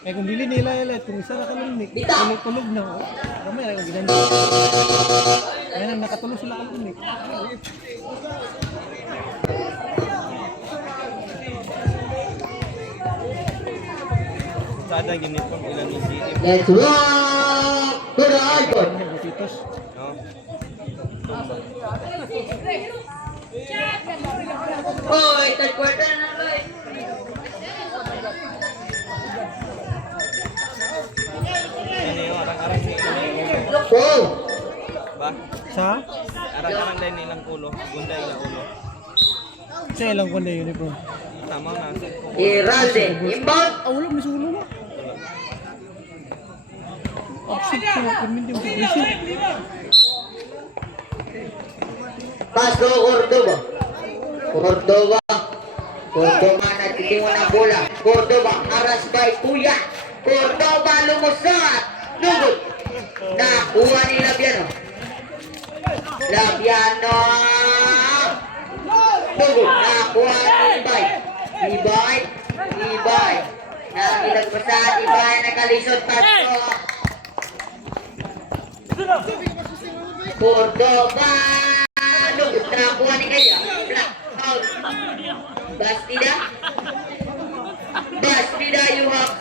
Eh kung dili nila kung isa na kalumnik, tulog na. Kamay na ginanda. Ayan ang nakatulog sila kalumnik. Sada ginit kung ilan yung city. Let's rock to the icon. Butitos. No? Hoy, third quarter na boy. Ano yung arang-arang nilang Go. ba? Sa? Arang-arang dahil nilang ulo. Gunda ilang ulo. Sa ilang kundi uniform. Tama na. Iralde, inbound. Wala may sulo na. Absent ko na perminti mo sa Pass to Cordoba. Cordoba. Cordoba nagtitingon ng bola. Cordoba, aras by Kuya. Cordoba lumusot. Lugod. Nakuha ni Labiano. Labiano. Lugod. Nakuha ni Ibay. Ibay. Ibay. Nakilagpasan. Ibay nakalisod. Pasto. Cordoba. Lugod. Nakuha ni Kaya. Black out. Bastida. Bastida, you have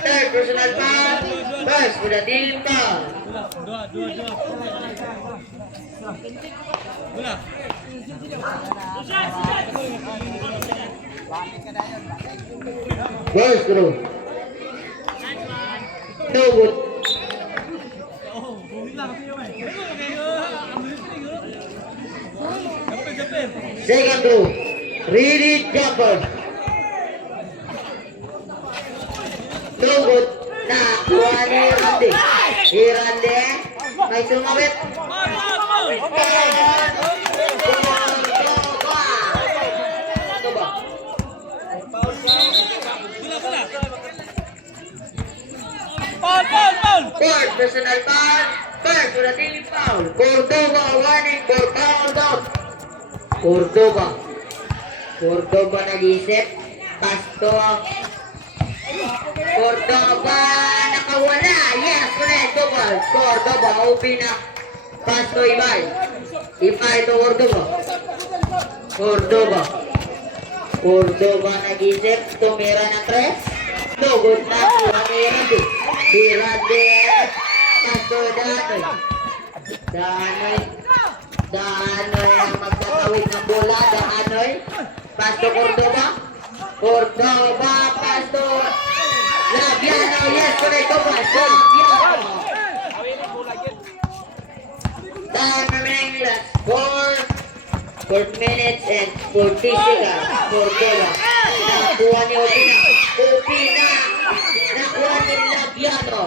third personal foul. First for the team foul. First through. No good. Second through. Ready jumper. No good. Nakuha ni Irande. Irande. May sumabit. Fourth personal foul. First for the team foul. Cordoba warning for foul down. Cordoba. Cordoba nag-isip. Pasto. Cordoba nakawala. Yes, correct. Double. Cordoba open na. Pasto Ibay. Ibay to Cordoba. Cordoba. Cordoba nag-isip. Tumira ng tres. Lugod na. Kuha ni Irande. Irande. Pasto Danoy. Danoy. Danoy ang magtatawid ng bola. Danoy. Pasto Cordoba. Cordoba. Pasto. Labiano. Yes, correct. Pasto. Labiano. Time remaining last 4 minutes and 40 seconds. Cordoba. Nakuha ni Opina. Opina. Nakuha ni Labiano.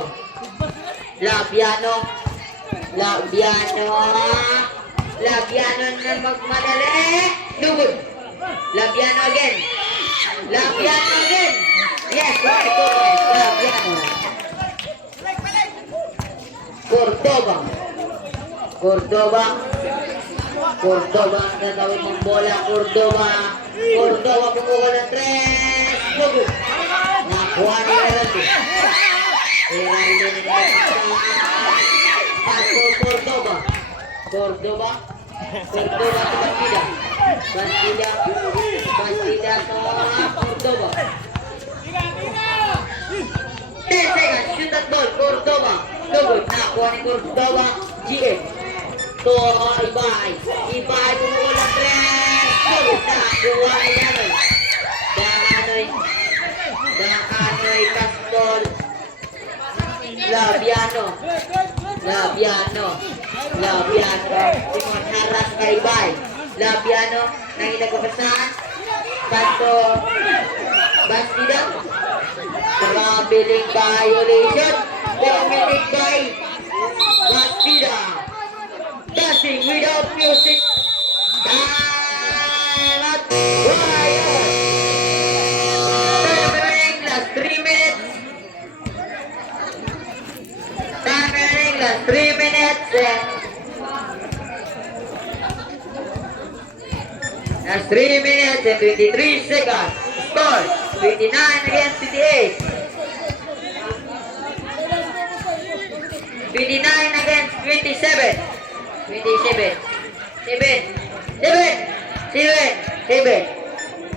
Labiano. Labiano. Labiano na magmadali. Lugod. Labiano again. Labiano again. Yes, right. Labiano. Cordoba. Cordoba. Cordoba ang gagawin ng bola. Cordoba. Cordoba kumuha ng tres. Lugod. Nakuha ni Heraldo. Heraldo na Paso Cordoba. Cordoba. Cordoba to Bastida. Bastida. Bastida to Cordoba. 10 seconds. Shoot that ball. Cordoba. Lugod. Nakuha ni Cordoba. GM. To Ibay. Ibay kumuha ng tres. Lugod. Nakuha ni Danoy. Danoy. Danoy. Pastol. Labiano. Labiano. Labiano. Simon Haras kay Ibay. Labiano. Nanginagpapasan. Pasto. Bastida. Traveling violation. Committed by Bastida. Dancing without music. Time at Ryan. Last 3 minutes. Last 3 minutes. Last 3 minutes and 23 seconds. score, 29 against 28. 29 against 27. 27. 7.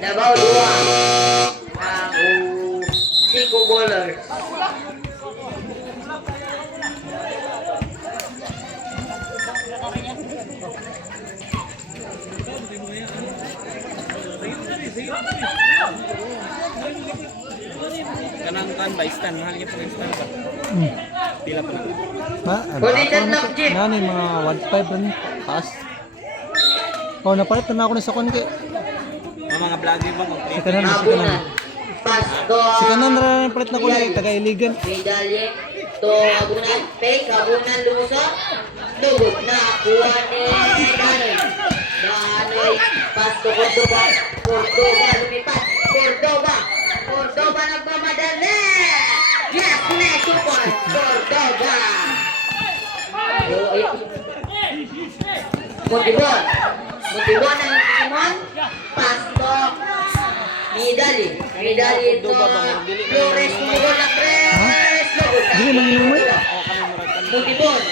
Davao 2 ang 5 bowlers. Kanang kan ba stand mahal niya pag stand ka. Pila pa na. Ha? Position lock, Jim. Nani mga 1.5 rin. Pass. Oh, napalit na ako ni sa kon kay. Mga vlogger ba mag Sa kanan, sa kanan. Habunan. Pastor. Sa kanan na palit na ko ni taga Iligan. Medalye. To habunan. Fake. Habunan lumusot. Lugod na. Kuha ni Danoy. Danoy. Pas to Cordoba. Cordoba lumipat. Cordoba nagmamadali. Yes, next super. Cordoba. Montibon ang Simon. Pasto. Medali ito. Flores tumugol ng press. Dili man yun mo. Montibon.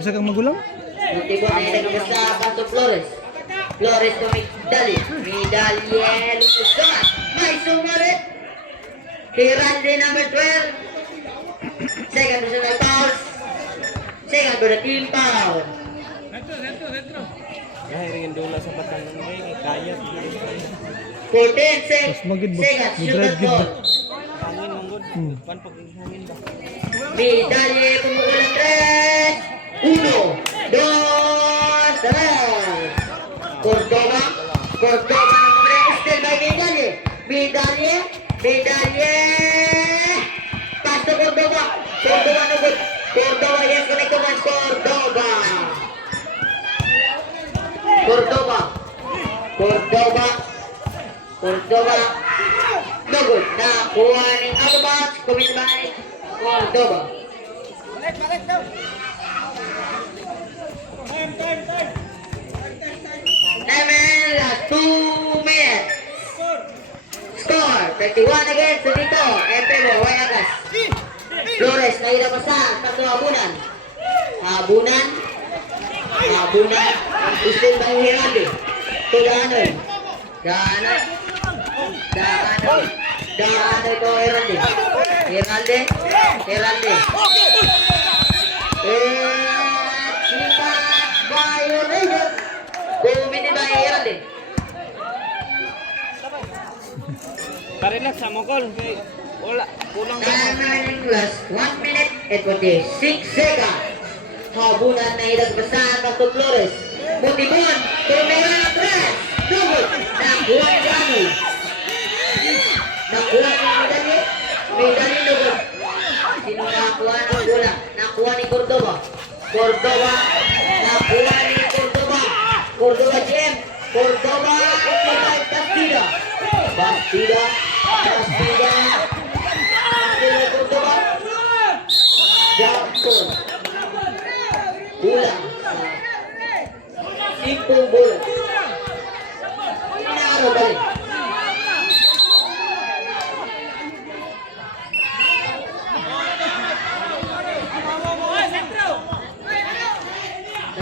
Bisa kang magulang? Montibon ay nagkas sa Pasto Flores. Flores to medali. Medalye. Lupos naman. May sumarit. Kirande number 12. Second personal fouls. Second for the team foul. Kaya rin doon sa batang ng may kaya. 14 Mas magid ba? seconds. Shoot Mudrive and gid ba? goal. Hangin mong good. Pan pag hangin ba? Medalye pumukul ng 3. 1, 2, 3. Cordoba ng mga still by Medalye. Pass to Cordoba no good. Cordoba, yes, connect to match. Cordoba. No good. Nakuha ng out of bounds. Commit by Cordoba. Naman, last 2 minutes. Score, 31 against dito. Efebo, Wayagas. Flores, nahirapasan. Tatlo habunan. Still by Hirande. To Danoy to Hirande. Sipat by Hirande. Bumini by Hirande. Parelax sa mokol. Wala. Kulang ka. Time last 1 minute and 46 seconds. Habunan na ilagpasan Pasto Flores. Montibon, tumira ng 3. Dugod. Nakuha ni Danoy. Nakuha ni Medalye dugod. Sino nakakuha ng bola? Nakuha ni Cordoba. Nakuha ni Cordoba GM. Cordoba, Bastida. Cordoba. Jackson. Bulan. Simpul bola. Inaaro balik.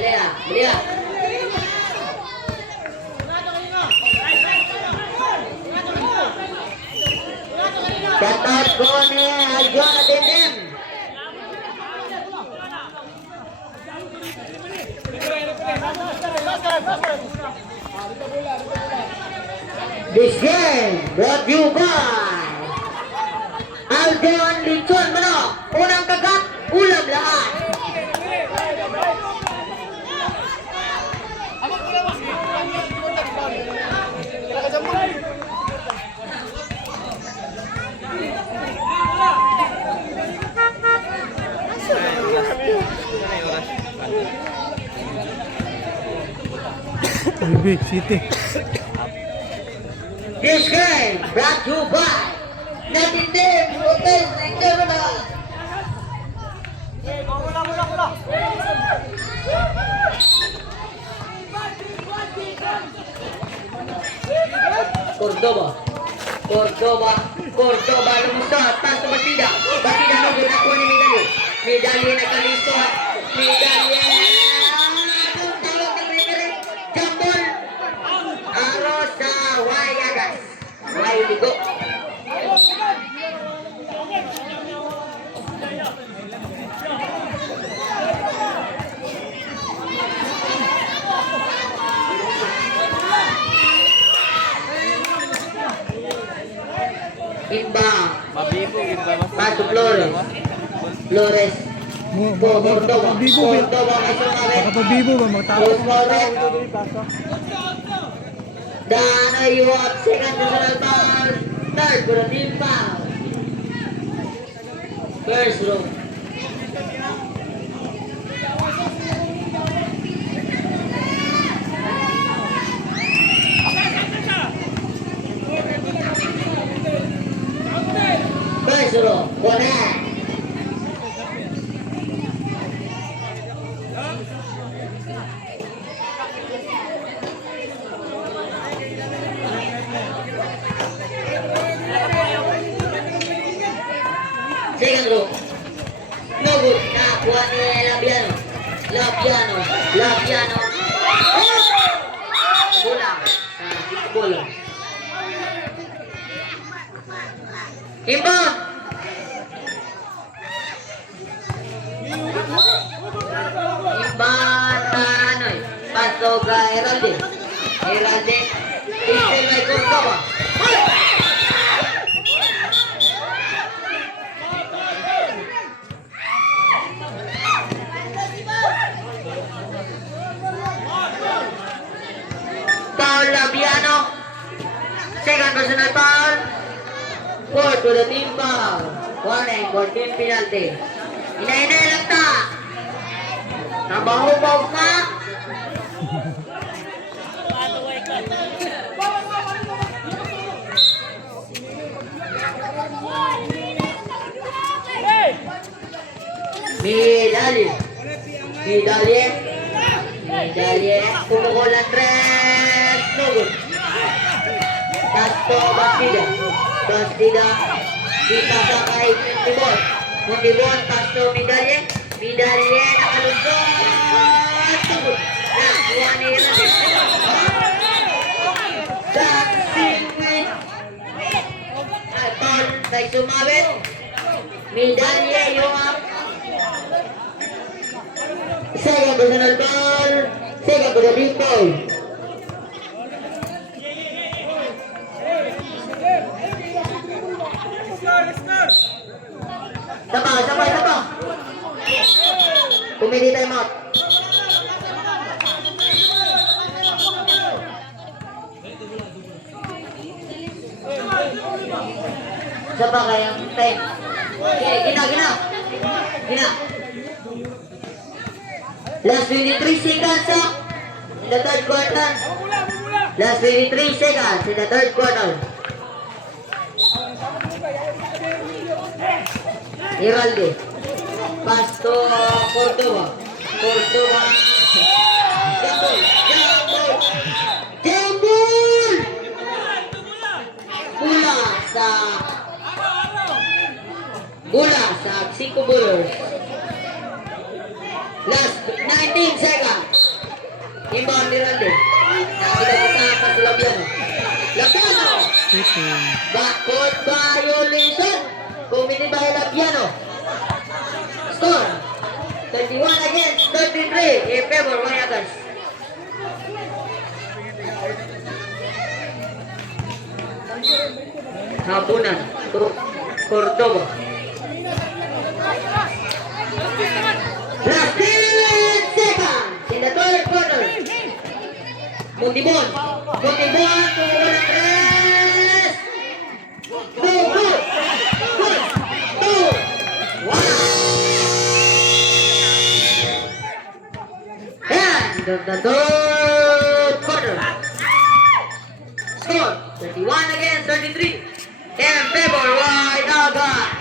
Belia. Dapat ko ni Aljon Atendem. This game brought you by Aljon Lechon Manok. Unang kagat, ulam lahat. Ubi City. This game brought you by Natindem Hotel International. Cordoba. Cordoba lumusot. Pass to Bastida. Bastida nugod na kuha ni Medalye. Medalye nagkalisot. Medalye. Tawag ng referee. Jambol. Aro sa Wayagas. Wayligo. Inbound. Mabibo, yun ba? Pass to Flores. Flores. Cordoba. Bibo ba? Cordoba ay sumawit. Nakapag-bibo ba? Magtapos. Close correct. Dana you have second personal foul. Third for the team foul. First row. First row. Connect. Second row. No good. Nakuha ni Labiano. Labiano. Oh! Kulang sa kickball. Inbound. Inbound na paso ka Heralde. Isel may Cordoba. Foul Labiano. Second personal foul. Four to the team foul. Warning for team penalty. Inainay lang ta. Nabahubaw ka. Medalye. Pumukol ang tres. No good. Tasto Bastida. Ipasa kay Montibon. Tasto Medalye. Nakalusot. Tugod. Nakuha ni Heralde. Dancing win. Paul kay sumabit. Medalye yung up. Second personal ball. Second to the big ball. Sapa. Pumili time out. Sapa kayang time. Gina. Last 23 seconds in the third quarter. Last 23 seconds in the third quarter. Heralde. Pass to Cordoba. Jambol! Bola sa 5 bowlers. Last 19 seconds. Inbound ni Heralde. Nakita sa Labiano. Backcourt violation. Committee by Labiano. Score 31 against 33 in favor of Wayagas. Hapunan Cordoba. Last 10 seconds in the third quarter. Montibon tumukuha ng tres. Go. And the third quarter. Score 31 against 33 in favor of Wayagas.